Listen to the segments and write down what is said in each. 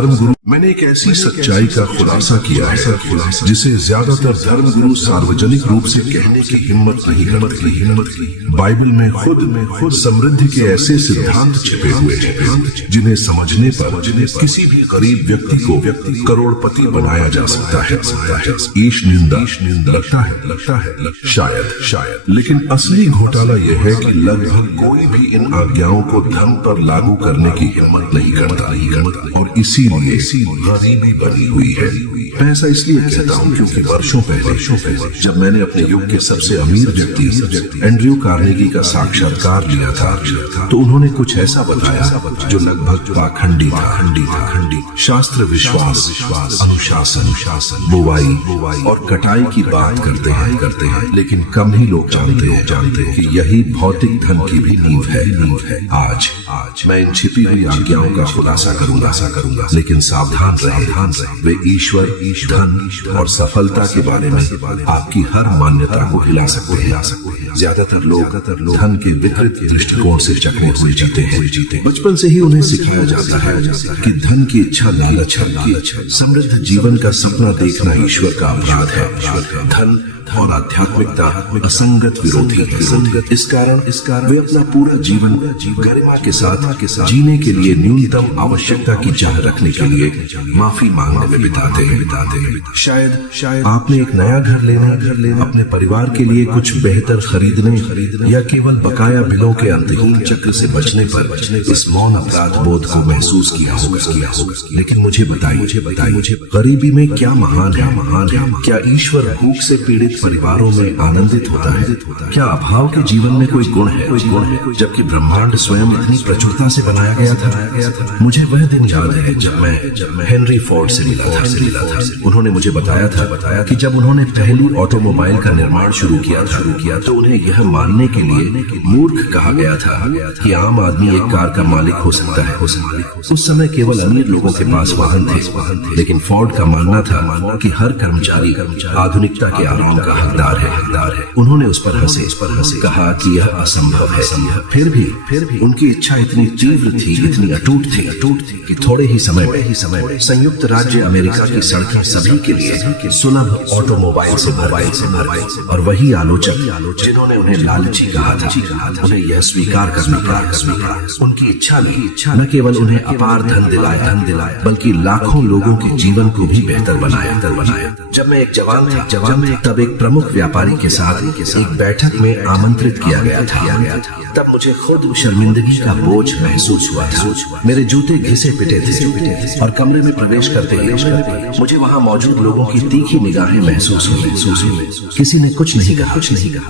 धर्मगुरु मैंने एक ऐसी सच्चाई का खुलासा किया है जिसे ज्यादातर धर्मगुरु सार्वजनिक रूप से कहने की हिम्मत नहीं। बाइबल में खुद समृद्धि के ऐसे सिद्धांत छिपे हुए हैं जिन्हें समझने पर किसी भी गरीब व्यक्ति को करोड़पति बनाया जा सकता है। ईश निंदा लगता है शायद, लेकिन असली घोटाला यह है कि लगभग कोई भी इन आज्ञाओं को धन पर लागू करने की हिम्मत नहीं करता और इसीलिए गरीबी बनी हुई है। मैं ऐसा इसलिए कहता हूँ क्योंकि वर्षों पहले जब मैंने अपने युग के सबसे अमीर व्यक्ति एंड्रयू कार्नेगी का साक्षात्कार लिया था तो उन्होंने कुछ ऐसा बताया जो लगभग पाखंडी था। शास्त्र विश्वास अनुशासन बुवाई और कटाई की बात करते हैं लेकिन कम ही लोग जानते हैं कि यही भौतिक धन की भी नींव है। आज मैं इन छिपी हुई आज्ञाओं का खुलासा करूंगा, लेकिन सावधान रहे वे ईश्वर, धन और सफलता के बारे में आपकी हर मान्यता को हिला सकते हैं। ज्यादातर लोग धन के विकृत दृष्टिकोण से जकड़े हुए जीते हैं। बचपन से ही उन्हें सिखाया जाता है कि धन की इच्छा लालच, समृद्ध जीवन का सपना देखना ईश्वर का अपराध है। धन और आध्यात्मिकता असंगत विरोधी है। इस कारण वे अपना पूरा जीवन गरिमा के साथ जीने के लिए न्यूनतम आवश्यकता की चाह रखने के लिए माफी मांगने में बिताते हैं। शायद आपने एक नया घर लेने, अपने परिवार के लिए कुछ बेहतर खरीदने या केवल बकाया बिलों के अंतहीन चक्र से बचने पर इस मौन अपराध बोध को महसूस किया होगा। लेकिन मुझे बताइए गरीबी में क्या महान है? क्या ईश्वर भूख से पीड़ित परिवारों में आनंदित होता है? क्या अभाव के जीवन में कोई गुण है? जबकि ब्रह्मांड स्वयं इतनी प्रचुरता से बनाया गया था। मुझे वह दिन याद है जब मैं हेनरी फोर्ड से मिला था। उन्होंने मुझे बताया था कि जब उन्होंने पहली ऑटोमोबाइल का निर्माण शुरू किया तो उन्हें यह मानने के लिए मूर्ख कहा गया था कि आम आदमी एक कार का मालिक हो सकता है। उस समय केवल अमीर लोगों के पास वाहन थे, लेकिन फोर्ड का मानना था कि हर कर्मचारी आधुनिकता के आराम का हकदार है। उन्होंने उस पर हंसे कहा कि यह असंभव है। फिर भी उनकी इच्छा इतनी तीव्र थी, इतनी अटूट थी कि थोड़े ही समय में संयुक्त राज्य अमेरिका की सड़कें सभी के लिए सुलभ ऑटोमोबाइल से भर गई। और वही आलोचक जिन्होंने उन्हें लालची कहा था, उन्हें यह स्वीकार करना पड़ा उनकी इच्छा न केवल उन्हें अपार धन दिलाया बल्कि लाखों लोगों के जीवन को भी बेहतर बनाया। जब मैं एक जवान था तब एक प्रमुख व्यापारी के साथ एक बैठक में आमंत्रित किया गया था। तब मुझे खुद शर्मिंदगी का बोझ महसूस हुआ था। मेरे जूते घिसे पिटे थे और कमरे में प्रवेश करते ही मुझे वहां मौजूद लोगों की तीखी निगाहें महसूस हुई। किसी ने कुछ नहीं कहा,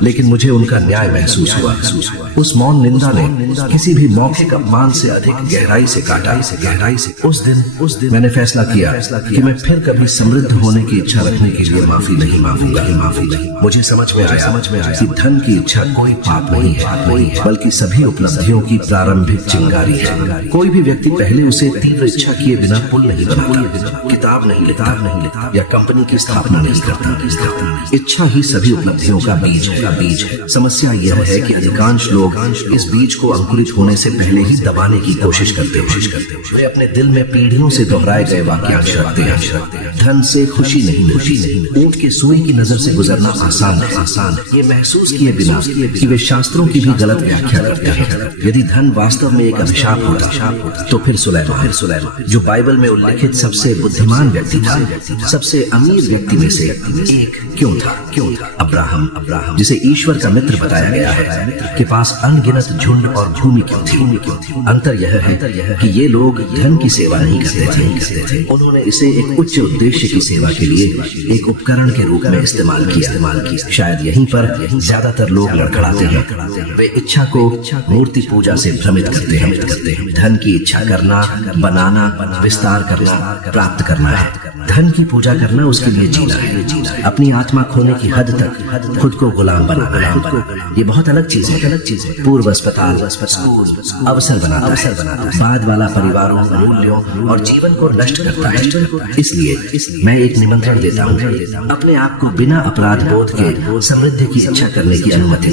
लेकिन मुझे उनका न्याय महसूस हुआ। उस मौन निंदा ने किसी भी मौखिक अपमान से अधिक गहराई से काटा। उस दिन मैंने फैसला किया कि मैं फिर कभी समृद्ध होने की इच्छा रखने के लिए माफी नहीं मांगूंगा। मुझे समझ में आया कि धन की इच्छा कोई पाप नहीं है, बल्कि सभी उपलब्धियों की प्रारंभिक चिंगारी है। कोई भी व्यक्ति पहले उसे तीव्र इच्छा किए बिना पुल नहीं बनाता, किताब नहीं लिखता या कंपनी की स्थापना नहीं करता। इच्छा ही सभी उपलब्धियों का बीज है। समस्या यह है कि अधिकांश लोग इस बीज को अंकुरित होने से पहले ही दबाने की कोशिश करते हैं। वे अपने दिल में पीढ़ियों से दोहराए गए वाक्यांश रखते हैं। धन से खुशी नहीं, ऊंट की सुई की नजर से गुजरना आसान है। ये महसूस किए बिना कि वे शास्त्रों की भी गलत व्याख्या करते हैं। यदि धन वास्तव में एक अभिशाप होता तो फिर सुलैमान जो बाइबल में उल्लेखित सबसे बुद्धिमान व्यक्ति था, सबसे अमीर व्यक्ति में से एक क्यों था? अब्राहम जिसे ईश्वर का मित्र बताया गया है, के पास अनगिनत झुंड और भूमि क्यों थी? अंतर यह है कि ये लोग धन की सेवा नहीं करते थे। उन्होंने इसे एक उच्च उद्देश्य की सेवा के लिए एक उपकरण के रूप में इस्तेमाल किया। शायद यहीं पर ज्यादातर लोग लड़खड़ाते हैं। वे इच्छा को मूर्ति पूजा से भ्रमित करते हैं। धन की इच्छा करना, बनाना, विस्तार करना, प्राप्त करना है। धन की पूजा करना उसके लिए जीना है। अपनी आत्मा खोने की हद तक खुद को गुलाम बनाना है। ये बहुत अलग चीज है। पूर्व अस्पताल, स्कूल अवसर बनाता है, बाद वाला परिवारों, मूल्यों और जीवन को नष्ट करता है। इसलिए मैं एक निमंत्रण देता हूँ, अपने आप को बिना अपराध बोध के समृद्धि की इच्छा करने की अनुमति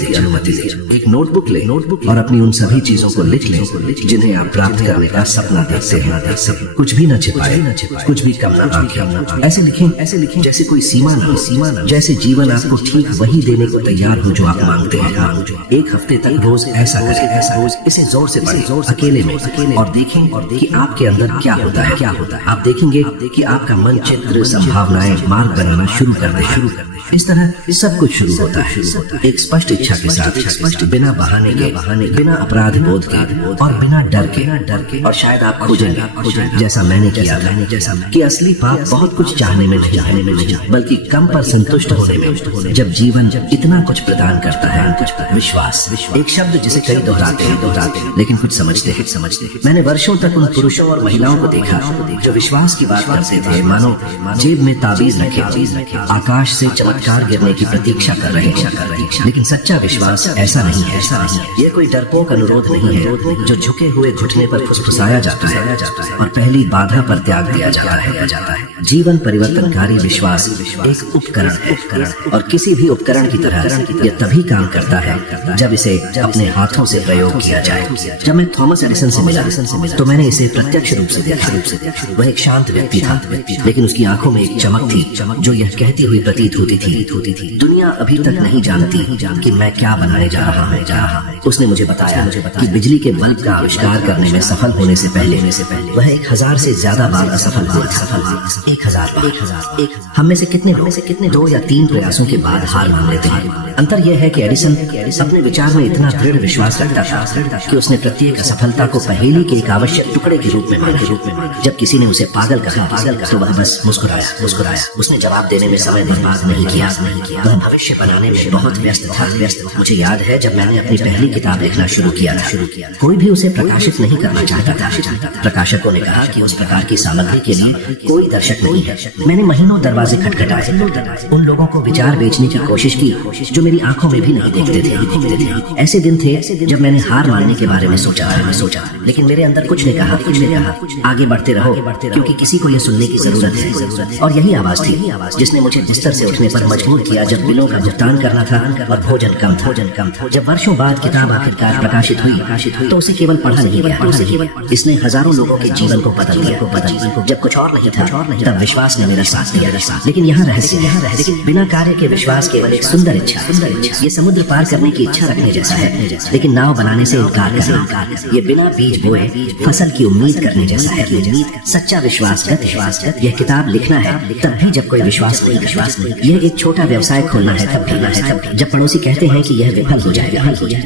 दे। एक नोटबुक ले और अपनी उन सभी चीजों को लिख लें जिन्हें आप प्राप्त करने का सपना देखते हैं। कुछ भी न छिपाए, कुछ भी कम न आंकें। ऐसे लिखें जैसे कोई सीमा न, जैसे जीवन आपको ठीक वही देने को तैयार हो जो आप मांगते हैं। एक हफ्ते तक रोज ऐसा करें, इसे जोर से पढ़ें, अकेले में, और देखें कि आपके अंदर क्या होता है। आप देखेंगे कि आपका मन, चित्र, संभावनाएं मार्ग बनाना शुरू कर दे। इस तरह सब कुछ शुरू होता है एक स्पष्ट इच्छा के साथ, बिना बहाने के, बिना अपराध बोध के और बिना डर के। और शायद आप खोजेंगे जैसा मैंने किया था कि असली पाप बहुत कुछ चाहने में नहीं, बल्कि कम पर संतुष्ट होने में। जब जीवन इतना कुछ प्रदान करता है, विश्वास एक शब्द जिसे कई दोहराते हैं लेकिन कुछ समझते हैं। मैंने वर्षों तक उन पुरुषों और महिलाओं को देखा जो विश्वास की बात करते थे, मानो जेब में ताबीज रखे, आकाश से चमत्कार गिरने की प्रतीक्षा कर रहे हैं। लेकिन सच्चा विश्वास ऐसा नहीं है। ये कोई डरपोक अनुरोध नहीं है जो झुके हुए घुटने पर फुसफुसाया जाता है और पहली बाधा पर त्याग दिया जाता है। जीवन परिवर्तनकारी विश्वास एक उपकरण है, और किसी भी उपकरण की तरह यह तभी काम करता है जब इसे अपने हाथों से प्रयोग किया जाए। जब मैं थॉमस एडिसन से मिला तो मैंने इसे प्रत्यक्ष रूप से देखा। वह एक शांत व्यक्ति था, लेकिन उसकी आंखों में एक चमक थी जो यह कहती हुई प्रतीत होती थी, दुनिया अभी तक नहीं जानती कि मैं क्या बनाने जा रहा हूँ। उसने मुझे बताया कि बिजली के बल्ब का आविष्कार करने में सफल होने से पहले वह 1000 से ज्यादा बार असफल हुआ था। 1000 बार। हम में से कितने 2 या 3 प्रयासों के बाद हार मान लेते हैं। अंतर यह है कि एडिसन अपने विचार में इतना दृढ़ विश्वास रखता था कि उसने प्रत्येक असफलता को पहेली के एक आवश्यक टुकड़े के रूप में माना। जब किसी ने उसे पागल कहा तो वह बस मुस्कुराया। उसने जवाब देने में समय बर्बाद नहीं किया। वह भविष्य बनाने में बहुत व्यस्त था। मुझे याद है जब मैंने अपनी पहली किताब लिखना शुरू किया, कोई भी उसे प्रकाशित नहीं करना चाहता था। प्रकाशकों ने कहा कि उस प्रकार की सामग्री के लिए कोई दर्शक नहीं है। मैंने महीनों दरवाजे खटखटाए, उन लोगों को विचार बेचने की कोशिश की जो मेरी आंखों में भी नहीं देखते थे। ऐसे दिन थे जब मैंने हार मानने के बारे में सोचा, लेकिन मेरे अंदर कुछ ने कहा आगे बढ़ते रहो, क्योंकि किसी को यह सुनने की जरूरत है। और यही आवाज थी जिसने मुझे बिस्तर से उठने पर मजबूर किया जब बिलों का भुगतान करना था और भोजन कम था। जब वर्षों बाद किताब आखिरकार प्रकाशित हुई तो उसे केवल पढ़ा नहीं गया, इसने हजारों लोगों के जीवन को बदल दिया। जब कुछ और नहीं था तब विश्वास ने मेरा साथ दिया। लेकिन यहाँ रहस्य, बिना कार्य के विश्वास केवल एक सुंदर इच्छा। ये समुद्र पार करने की इच्छा रखने जैसा है, लेकिन नाव बनाने से इनकार करना। ये बिना बीज बोए फसल की उम्मीद करने जैसा है। सच्चा विश्वासगत यह किताब लिखना है तब भी जब कोई विश्वास नहीं। यह एक छोटा व्यवसाय खोलना है तब भी जब पड़ोसी कहते हैं कि यह विफल हो जाए।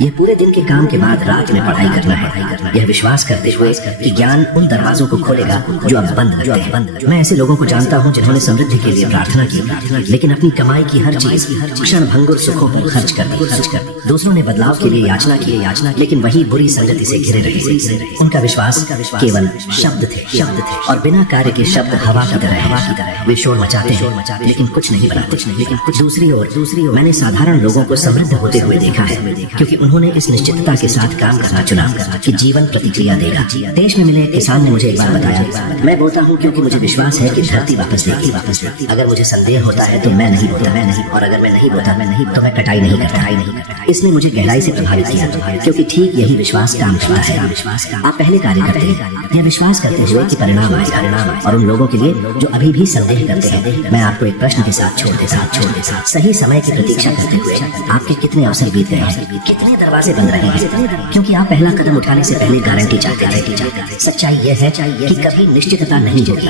यह पूरे दिन के काम के बाद रात में पढ़ाई करना है, यह विश्वास करते हुए कि ज्ञान उन दरवाजों को खोलेगा जो अब बंद रहते हैं। मैं ऐसे लोगों को जानता हूँ जिन्होंने समृद्धि के लिए प्रार्थना की, लेकिन अपनी कमाई की हर चीज क्षण भंगुर सुखों पर खर्च कर दी। दूसरों ने बदलाव के लिए याचना की, लेकिन वही बुरी संगति से घिरे रहे। उनका विश्वास केवल शब्द थे और बिना कार्य के शब्द हवा की तरह वे शोर मचाते हैं लेकिन कुछ नहीं बनाते। दूसरी ओर मैंने साधारण लोगों को समृद्ध होते हुए देखा है, क्योंकि उन्होंने इस निश्चितता के साथ काम करना चुना कि जीवन प्रतिक्रिया देगा। देश में मिले एक किसान ने मुझे एक बार बताया, मैं बोलता हूँ क्योंकि मुझे विश्वास है कि धरती वापस देगी। अगर मुझे संदेह होता है तो मैं नहीं बोलता, और अगर मैं नहीं बोलता तो मैं कटाई नहीं करता। इसने मुझे गहराई से प्रभावित किया, क्योंकि ठीक यही विश्वास काम करता है। आप पहले कार्य करते हैं यह विश्वास करते हुए कि परिणाम आए। और उन लोगों के लिए जो अभी भी संदेह करते हैं, मैं आपको एक प्रश्न के साथ छोड़ दे। सही समय की प्रतीक्षा करते हुए आपके कितने अवसर बीत गए हैं, कितने दरवाजे बंद रहे हैं, क्योंकि आप पहला कदम उठाने से पहले गारंटी चाहते हैं। सच्चाई यह है कि कभी निश्चितता नहीं होती,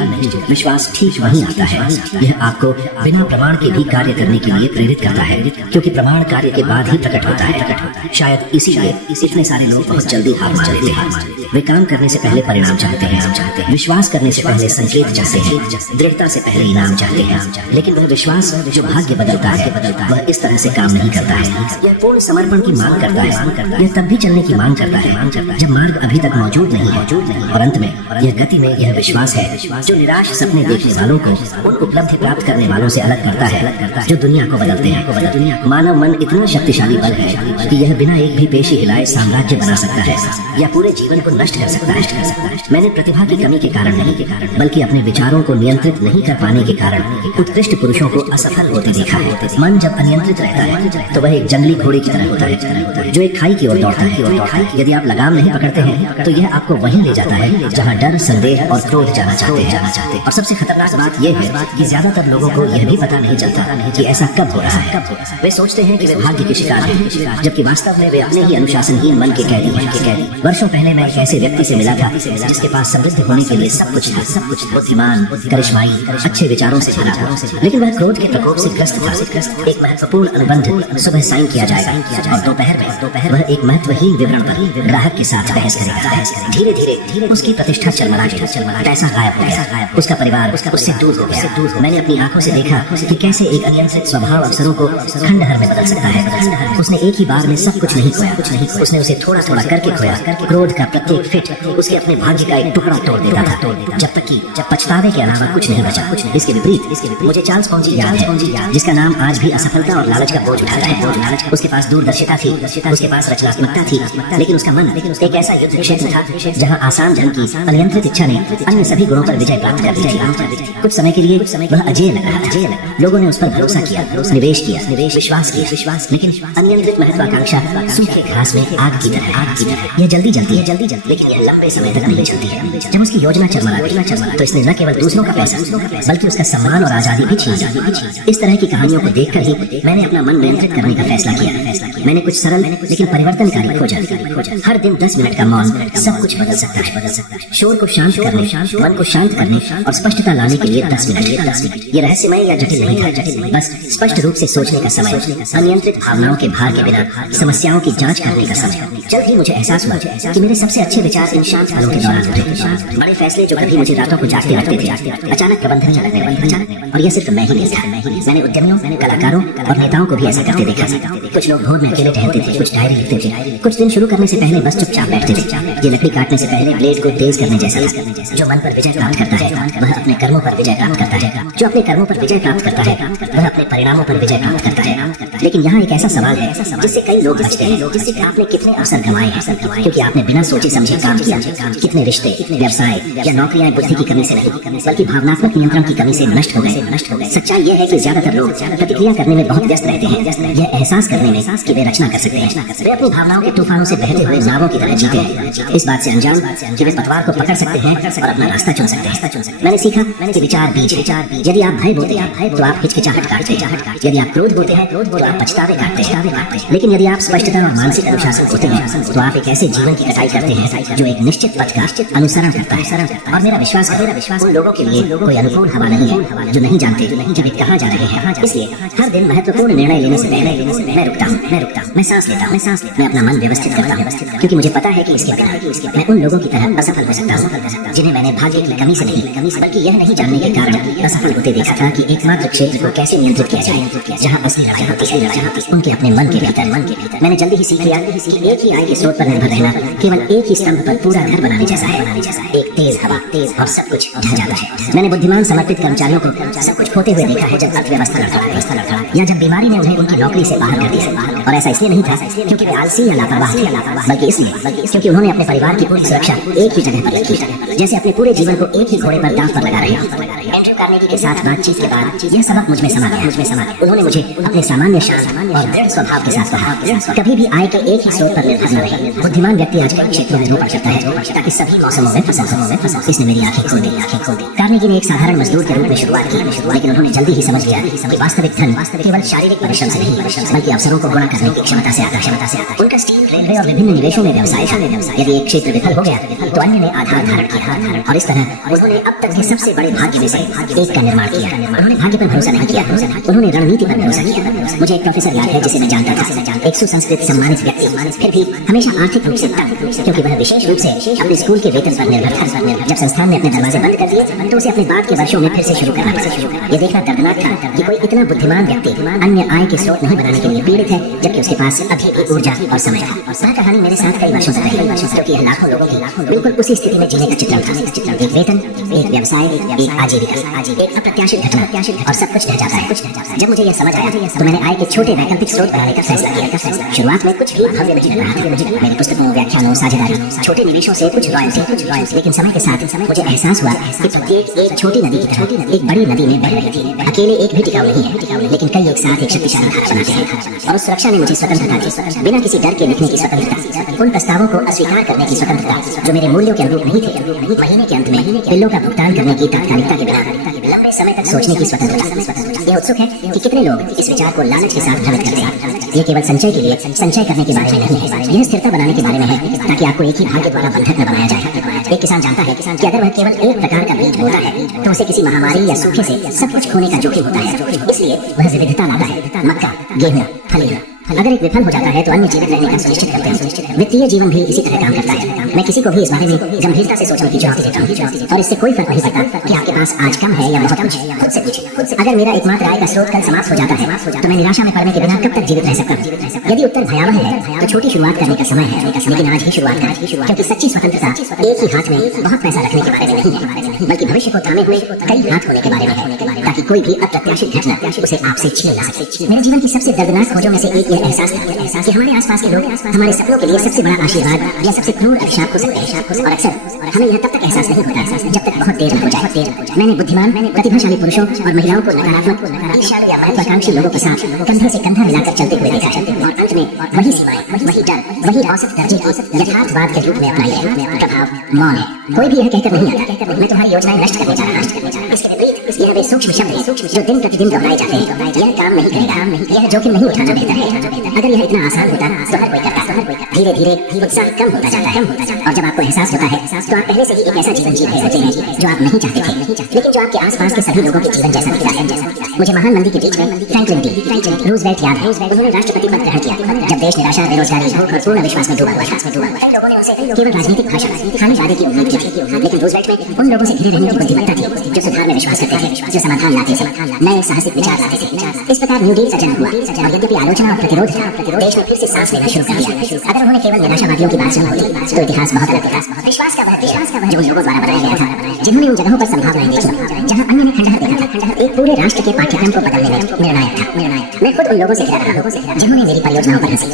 विश्वास ठीक वहीं आता है। यह आपको बिना प्रमाण के भी कार्य करने के लिए प्रेरित करता है, क्योंकि प्रमाण कार्य के बाद ही प्रकट होता है। शायद इसीलिए इतने सारे लोग बहुत जल्दी हार मान लेते हैं। वे काम करने से पहले परिणाम चाहते हैं, विश्वास करने से पहले संकेत चाहते हैं, दृढ़ता से पहले इनाम चाहते हैं। लेकिन वह विश्वास जो भाग्य बदलता है वह इस तरह से काम नहीं करता है। यह पूर्ण समर्पण की मांग करता है। यह तब भी चलने की मांग करता है जब मार्ग अभी तक मौजूद नहीं है। और अंत में यह गति में यह विश्वास है जो निराश सपने देखने वालों को उन उपलब्धि प्राप्त करने वालों से अलग करता है जो दुनिया को बदलते हैं। मानव मन इतना शक्तिशाली बल है कि यह बिना एक भी पेशी हिलाए साम्राज्य बना सकता है या पूरे जीवन को नष्ट कर सकता है। मैंने प्रतिभा की कमी के कारण नहीं, बल्कि अपने विचारों को नियंत्रित नहीं कर पाने के कारण उत्कृष्ट पुरुषों को असफल होते देखा है। मन जब अनियंत्रित रहता है तो वह एक जंगली घोड़े की तरह होता है जो एक खाई की ओर दौड़ता है। यदि आप लगाम नहीं पकड़ते हैं तो यह आपको वहीं ले जाता है जहां डर, संदेह और क्रोध जाना चाहते हैं। और सबसे खतरनाक बात यह है कि ज्यादातर लोगों को यह भी पता नहीं चलता कि ऐसा कब हो रहा है। वे सोचते हैं कि वे भाग्य के शिकार हैं, जबकि वास्तव में वे अपने ही अनुशासनहीन मन के कैदी हैं। वर्षों पहले मैं एक ऐसे व्यक्ति से मिला था जिसके पास समृद्ध होने के लिए सब कुछ था, बुद्धिमान, करिश्माई, अच्छे विचारों से भरा था, लेकिन वह क्रोध के प्रकोप से ग्रस्त था। एक महत्वपूर्ण अनुबंध सुबह साइन किया जाएगा और दोपहर में वह एक महत्वहीन विवरण पर ग्राहक के साथ बहस करेगा। धीरे धीरे उसकी प्रतिष्ठा चरमरा गई, पैसा गायब हो गया, उसका परिवार उससे दूर हो गया। मैंने अपनी आंखों से देखा कि कैसे एक अनियंत्रित स्वभाव अवसरों को खंडहर में बदल सकता है। उसने एक ही बार में सब कुछ नहीं खोया, उसने उसे थोड़ा थोड़ा करके खोया। क्रोध का प्रत्येक फिट उसके अपने भाग्य का एक टुकड़ा तोड़ देता था, जब पछतावे के अलावा कुछ नहीं बचा। इसके विपरीत मुझे चार्ल्स पॉन्जी याद है, जिसका नाम आज भी असफलता और लालच का बोझ उठाता है। उसके पास दूरदर्शिता थी, उसके पास रचनात्मकता थी, लेकिन उसका मन एक ऐसा युद्ध क्षेत्र था जहां आसान जंग की अनियंत्रित इच्छा ने अन्य सभी गुणों पर विजय प्राप्त कर ली थी। कुछ समय के लिए वह अजेय लग रहा था। लोगों ने उस पर भरोसा किया, निवेश किया, विश्वास किया, लेकिन अनियंत्रित महत्वाकांक्षा सूखे घास में आग की तरह। यह जल्दी जलती है, लेकिन यह लंबे समय तक नहीं चलती है। जब उसकी योजना चरमरा तो इसने न केवल दूसरों का पैसा बल्कि उसका सम्मान और आजादी भी छीन ली। इस तरह की कहानियों को देखकर ही मैंने अपना मन नियंत्रित करने का फैसला किया। मैंने कुछ सरल लेकिन परिवर्तनकारी खोजा। हर दिन 10 मिनट का मौन सब कुछ बदल सकता है। शोर को शांत करने, मन को शांत करने और स्पष्टता लाने के लिए 10 मिनट। ये रहस्यमय या जटिल नहीं था, बस स्पष्ट रूप से सोचने का समय, अनियंत्रित भावनाओं के भार के बिना समस्याओं की जांच करने का समय। जल्द ही मुझे एहसास हुआ कि मेरे सबसे अच्छे विचार इन शांत पलों के दौरान होते। बड़े फैसले जो कभी मुझे रातों को जागते रखते थे अचानक प्रबंधनीय लगने लगे। और यह सिर्फ मैं ही नहीं था, मैंने उद्यमियों, कलाकारों और नेताओं को भी ऐसा करते देखा। कुछ लोग भोर में अकेले टहलते थे, कुछ डायरी लिखते थे, कुछ दिन शुरू करने से पहले बस चुपचाप बैठते थे। ये लकड़ी काटने से पहले ब्लेड को तेज करने जैसा था। जो मन पर विजय प्राप्त करता है वह अपने कर्मों पर विजय प्राप्त करता है, जो अपने कर्मों पर विजय प्राप्त करता है वह अपने परिणामों पर विजय प्राप्त करता है। लेकिन यहाँ एक ऐसा सवाल है जिससे कई लोग बचते हैं, जिससे आपने कितने अवसर गंवाए हैं क्योंकि आपने बिना सोचे समझे काम किया। कितने रिश्ते, व्यवसाय या नौकरियां बुद्धि की कमी से नहीं बल्कि भावनात्मक नियंत्रण की कमी से नष्ट हो गए। सच्चाई यह है कि ज्यादातर लोग प्रतिक्रिया करने में बहुत व्यस्त रहते हैं, यह एहसास करने में कि वे रचना कर सकते हैं। वे अपनी भावनाओं के तूफानों से बहते हुए नावों की तरह जीते हैं, इस बात से अनजान कि वे पतवार को पकड़ सकते हैं और अपना रास्ता चुन सकते हैं। मैंने सीखा कि विचार बीज है। यदि आप भय बोते हैं तो आप हिचकिचाहट काटते हैं, यदि आप क्रोध बोते हैं तो आप पछतावे काटते हैं, लेकिन यदि आप स्पष्टता और मानसिक अनुशासन होते हैं तो आप एक ऐसे जीवन की कटाई करते हैं जो एक निश्चित पथ का अनुसरण करता है। और मेरा विश्वास उन लोगों के लिए कोई अनुकूल हवा नहीं है जो नहीं जानते कि वे कहाँ जा रहे हैं। इसलिए हर दिन महत्वपूर्ण निर्णय लेने से पहले मैं रुकता हूँ, मैं सांस लेता हूँ, मैं अपना मन व्यवस्थित करता हूँ, क्योंकि मुझे पता है कि इसके बिना मैं उन लोगों की तरह असफल हो सकता हूँ जिन्हें मैंने भाग्य की कमी से नहीं बल्कि यह नहीं जानने के कारण असफल होते देखा था कि एकमात्र क्षेत्र को कैसे नियंत्रित किया जाए जहाँ असली लड़ाई होती है उनके अपने मन के भीतर। मैंने जल्दी ही सीख लिया कि एक ही आय के स्रोत पर निर्भर रहना केवल एक ही स्तंभ पर पूरा घर बनाने जैसा है। एक तेज हवा और सब कुछ ढह जाता है। मैंने बुद्धिमान समर्पित कर्मचारियों को सब कुछ खोते हुए देखा है जब अर्थव्यवस्था लड़खड़ा या जब बीमारी ने उन्हें उनकी नौकरी से बाहर कर दिया। और ऐसा इसलिए नहीं था क्योंकि वे आलसी या लापरवाह थे, बल्कि इसलिए क्योंकि उन्होंने अपने परिवार की पूरी सुरक्षा एक ही जगह पर रखी, जैसे अपने पूरे जीवन को एक ही घोड़े पर दांव पर लगा रहे हैं। एंड्रयू कार्नेगी के साथ बातचीत के बाद यह सबक मुझ में समा गया। उन्होंने मुझे अपने सामान्य शांत और दृढ़ स्वभाव के साथ कहा, कभी भी आय के एक ही स्रोत पर निर्भर न रहे। बुद्धिमान व्यक्ति आज कई क्षेत्रों में रोपण करता है ताकि सभी मौसमों में फसल। इसने मेरी आंखें खोल दी। कार्नेगी ने एक साधारण मजदूर के रूप में शुरुआत की, लेकिन उन्होंने जल्दी ही समझ लिया कि वास्तविक धन केवल शारीरिक परिश्रम से नहीं बल्कि अवसरों को गुणा करने की क्षमता से आता है। उनका स्टील, रेलवे और विभिन्न निवेशों में व्यवसाय था। यदि एक क्षेत्र विफल हो गया तो अन्य ने आधार धारण किया और इस तरह उन्होंने अब तक के सबसे बड़े भाग्य में से एक का निर्माण किया। उन्होंने भाग्य पर भरोसा नहीं किया, उन्होंने रणनीति पर भरोसा किया। मुझे एक प्रोफेसर याद है जिसे मैं जानता था, एक सुसंस्कृत सम्मानित व्यक्ति, फिर भी हमेशा आर्थिक रूप से क्योंकि वह विशेष रूप से अपने स्कूल के वेतन पर निर्भर था। जब संस्थान ने अपने दरवाजे बंद कर दिए तो उसे अपने बाद के वर्षों में फिर से शुरू करना पड़ा। यह देखना दर्दनाक था कि कोई इतना बुद्धिमान व्यक्ति अन्य आय के स्रोत नहीं बनाने के लिए पीड़ित है जबकि उसके पास अभी भी ऊर्जा और समय था। और कहानी मेरे साथ कई वर्षों तक रही क्योंकि यह लाखों लोगों की बिल्कुल उसी स्थिति में जीने का चित्रण था। एक वेतन, एक व्यवसाय एक आजीविका, एक अप्रत्याशित घटना और सब कुछ ढह जाता है। जब मुझे यह समझ आया तो मैंने आय के छोटे वैकल्पिक स्रोत बनाने का फैसला किया। शुरुआत में कुछ भी भव्य नहीं लग रहा था। मेरी पुस्तकों, व्याख्यानों, साझेदारी, छोटे निवेशों से कुछ रॉयल्टी, लेकिन समय के साथ मुझे एहसास हुआ कि प्रत्येक एक छोटी नदी की तरह एक बड़ी नदी में बह रही थी। अकेले एक भी टिकाऊ नहीं है, लेकिन कई एक साथ एक शक्तिशाली धारा बनाते हैं। और उस सुरक्षा ने मुझे स्वतंत्रता दी, बिना किसी डर के लिखने की स्वतंत्रता, उन प्रस्तावों को अस्वीकार करने की स्वतंत्रता जो मेरे मूल्यों के अनुरूप नहीं थे, महीने के अंत में बिलों का भुगतान करने की तात्कालिकता के बिना लंबे समय तक सोचने की स्वतंत्रता। यह उत्सुक है कि कितने लोग इस विचार को लालच के साथ भ्रमित करते हैं। ये केवल संचय के लिए संचय करने के बारे में नहीं है, यह स्थिरता बनाने के बारे में है, ताकि आपको एक ही भाग्य द्वारा बंधक न बनाया जाए। एक किसान जानता है कि अगर वह केवल एक प्रकार का बीज बोता है तो उसे किसी महामारी या सूखे से सब कुछ खोने का जोखिम होता है, इसलिए वह विविधता लाता है। मक्का, गेहूं, फली अगर एक विफल हो जाता है तो अन्य जीवित रहने का सुनिश्चित करते हैं। वित्तीय जीवन भी इसी तरह काम करता है। मैं किसी को भी इस बारे में गंभीरता से सोचने की चुनौती देता हूँ, और इससे कोई फर्क नहीं पड़ता कि आपके पास आज कम है या बहुत कुछ है। खुद से पूछिए, अगर मेरा एकमात्र आय का स्रोत कल समाप्त हो जाता है तो मैं निराशा में पड़ने के बिना कब तक जीवित रह सकता हूँ? यदि उत्तर भयावह है तो छोटी शुरुआत करने का समय है, लेकिन आज ही शुरुआत करें, क्योंकि सच्ची स्वतंत्रता एक ही हाथ में बहुत पैसा रखने के बारे में नहीं है, बल्कि भविष्य को थामे हुए कई हाथ होने के बारे में है, ताकि कोई भी अप्रत्याशित घटना उसे आपसे छीन ना सके। मेरे जीवन की सबसे दर्दनाक खोजों में से एक यह एहसास था कि हमारे आसपास के लोग हमारे सपनों के लिए सबसे बड़ा आशीर्वाद या सबसे क्रूर अभिशाप हो सकते हैं, और अक्सर हमें यह तब तक एहसास नहीं होता जब तक बहुत देर न हो जाए। मैंने बुद्धिमान, प्रतिभाशाली पुरुषों और महिलाओं को नकारात्मक, ईर्ष्यालु या महत्वाकांक्षी लोगों के साथ कंधे से कंधा मिलाकर चलते हुए देखा है, और अंत में वही सीमाएं, वही डर, वही औसत दर्जे की यथार्थवाद के रूप में अपनाई है। प्रभाव मौन है, कोई भी यह कहकर नहीं आता मैं तुम्हारी योजनाएं नष्ट करने जा रहा हूं। इसके विपरीत यह वे सूक्ष्म शब्द हैं जो दिन प्रतिदिन दोहराए जाते हैं, यह काम नहीं करेगा, यह जोखिम नहीं उठाना बेहतर है। अगर यह इतना आसान होता तो हर कोई करता। धीरे धीरे उत्साह कम होता जाता है, और जब आपको एहसास होता है तो आप पहले से ही एक ऐसा जीवन जी रहे होते हैं जो आप नहीं चाहते थे, लेकिन जो आपके आसपास के सभी लोगों के जीवन जैसा दिखता है। मुझे महान मंदी के बीच में फ्रैंकलिन डी रूजवेल्ट याद है। उन्होंने राष्ट्रपति पद ग्रहण किया जब देश निराशा, बेरोजगारी और पूर्ण विश्वास में डूबा। लोगों ने उनसे केवल राजनीतिक भाषण, खाली वादे की उम्मीद की थी, लेकिन रूजवेल्ट में उन लोगों से घिरे रहने की बुद्धिमत्ता थी जो सुधार में विश्वास करते थे, जो समाधान लाते थे, नए साहसिक विचार लाते थे। इस प्रकार न्यू डील का जन्म हुआ, और यद्यपि आलोचना और प्रतिरोध था, देश ने फिर से सांस लेना शुरू कर दिया। अगर उन्होंने केवल निराशावादियों की बात सुनी होती तो इतिहास बहुत अलग था। विश्वास का वह जो उन लोगों द्वारा बनाया गया था, जिन्होंने उन जगहों पर संभावनाएं देखी जहां अन्य ने खंडहर देखा था, एक पूरे राष्ट्र के पाठ्यक्रम को बदलने में निर्णायक था। मैं खुद उन लोगों से घिरा रहा जिन्होंने मेरी परियोजनाओं पर हंसी।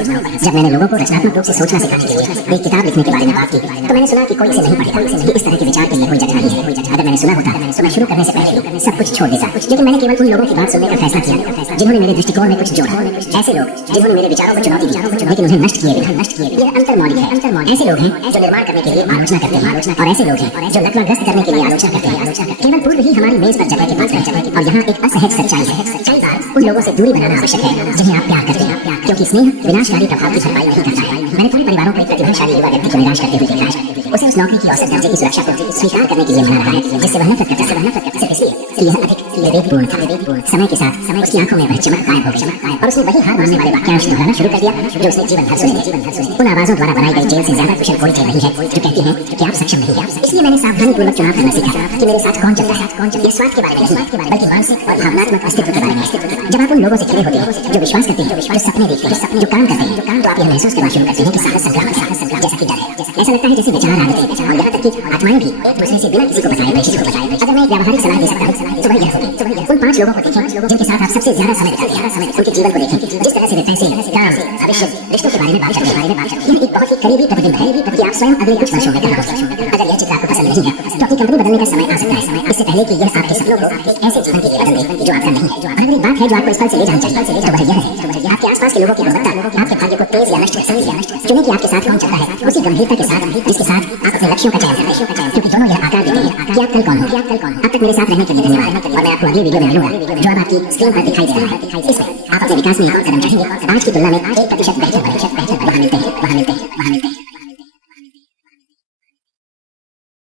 जब मैंने लोगों को रचनात्मक रूप से सोचना सिखाने के लिए एक किताब लिखने के बारे में बात की तो मैंने सुना कि कोई इसे नहीं पढ़ेगा, इस तरह के विचार के लिए कोई जगह नहीं है। अगर मैंने सुना होता तो मैं शुरू करने से पहले सब कुछ छोड़ देता, लेकिन मैंने केवल उन लोगों की बात सुनने का फैसला किया जिन्होंने मेरे दृष्टिकोण में कुछ जोड़ा। ऐसे लोग जिन्होंने मेरे विचारों को चुनौती दी लेकिन उन्हें नष्ट किए बिना। यह अंतर्मौलिक है। ऐसे लोग हैं जो निर्माण करने के लिए आलोचना करते हैं, और ऐसे लोग हैं जो लकवाग्रस्त करने के लिए आलोचना करते हैं। केवल पूर्व ही हमारी मेज पर जगह के पास है, और यहाँ एक असहज सच्चाई है। उन लोगों से दूरी बनाना आवश्यक है जिन्हें आप प्यार करते हैं, क्योंकि स्नेह विनाशकारी प्रभाव की भरपाई नहीं करता है। मैंने पूरे परिवारों को एक प्रतिभाशाली युवा व्यक्ति को निराश करते हुए देखा है। उसे उस नौकरी की औसत दर्जे की सुरक्षा को स्वीकार करने के लिए मना रहा है, जिससे वह नफरत करता है, सिर्फ इसलिए कि यह अधिक विवेकपूर्ण था। समय के साथ उसकी आंखों में वह चमक गायब हो गई, और उसने वही हार मानने वाले वाक्यांश दोहराना शुरू कर दिया जो उसने जीवन भर सुने। उन आवाजों द्वारा बनाई गई जेल से ज्यादा कुशल कोई जेल नहीं है जो कहती है कि आप सक्षम नहीं हैं। इसलिए मैंने सावधानीपूर्वक चुनाव करना सीखा कि मेरे साथ कौन चलता है। यह स्वार्थ के बारे में नहीं, बल्कि मानसिक और भावनात्मक अस्तित्व के बारे में। जब आप उन लोगों से घिरे होते हैं जो विश्वास करते हैं, जो सपने देखते हैं, जो काम करते हैं, तो आप यह महसूस करना शुरू करते हैं कि साहस संग्राम जैसा कि डर है। ऐसा लगता है जैसे विचार आते हैं, और यहाँ तक कि आत्माएं भी एक दूसरे से बिना किसी को बताए। अगर मैं एक व्यावहारिक सलाह दे सकता हूँ तो वह यह होगी, उन 5 लोगों को देखें जिनके साथ आप सबसे ज्यादा समय बिताते हैं, उनके जीवन को देखें जिस तरह से वे पैसे, काम, भविष्य, रिश्तों के बारे में बात करते हैं। यह एक बहुत ही करीबी प्रतिबिंब है कि आप स्वयं अगले कुछ वर्षों में कहाँ होंगे। अगर यह चित्र आपको पसंद नहीं है तो अपनी कंपनी बदलने का समय आ सकता है, इससे पहले कि यह आपके सपनों को एक ऐसे जीवन के लिए बदल दे जो आपका नहीं है। अगर एक बात है जो आपको इस पल से ले जानी चाहिए तो वह यह है आपके आसपास के लोगों की गुणवत्ता आपके भाग्य को तेज या नष्ट कर। चुने कि आपके साथ कौन चलता है, उसी गंभीरता के साथ जिसके साथ आप अपने लक्ष्यों का चयन करें, क्योंकि दोनों यह आकार देते हैं कि आप कल कौन हो। अब तक मेरे साथ रहने के लिए धन्यवाद, और मैं आपको अगली वीडियो में मिलूंगा जो अब आपकी स्क्रीन पर दिखाई दे रहा है। इसमें आप अपने विकास में कदम चढ़ेंगे, आज की तुलना में 1% बेहतर। वहाँ मिलते हैं।